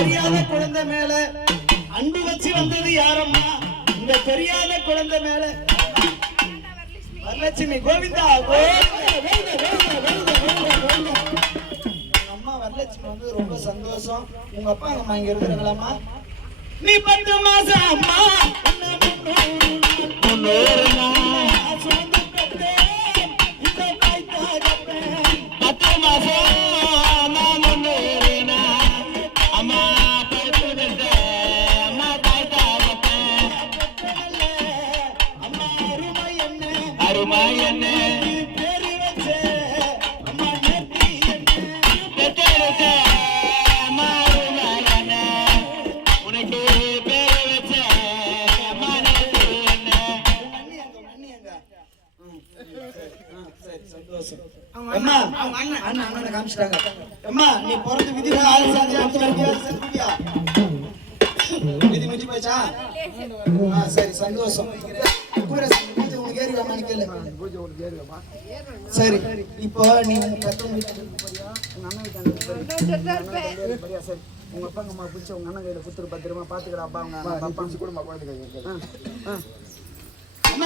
அறியாத குழந்தை மேல அன்பு வச்சு வந்தது யாரம்மா? இந்த தெரியாத குழந்தை மேல வரலட்சுமி. கோவிந்தா அம்மா வரலட்சுமி வந்து ரொம்ப சந்தோஷம். உங்க அப்பா அம்மா இங்க இருக்கிறாங்களாமா? நீ 10 மாசம் அம்மா நீ பிறந்த விதி விதி முடிஞ்சு போச்சா? சரி சந்தோஷம். சரி இப்போ நீ உங்க அப்பா அம்மா பிடிச்ச உங்க அண்ணன் கையில குத்துரு பத்திரமா பாத்துக்கடா. அப்பா அவங்க அப்பா கூட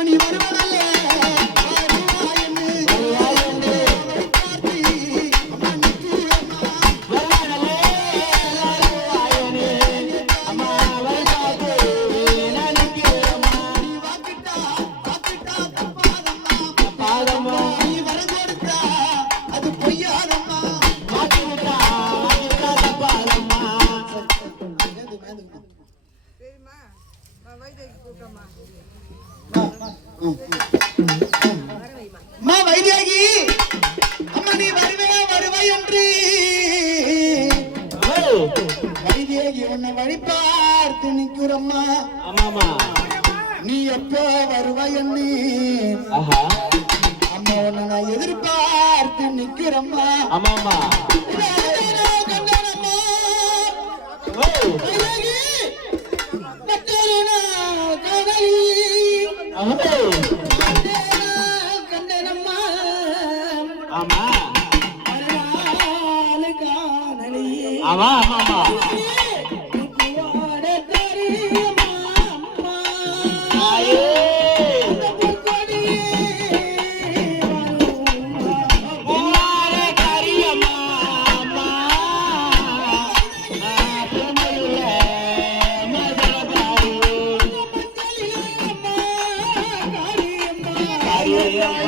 நீ வைத்தியாகி அம்மா நீ வருவையா வருவாய் என்று வைத்தியாகி உன்னை வழி பார்த்து நிற்கிறம்மா. நீ எப்போ வருவாய் என்று அம்மா உன்னை நான் எதிர்பார்த்து நிற்கிறம்மா. Yeah.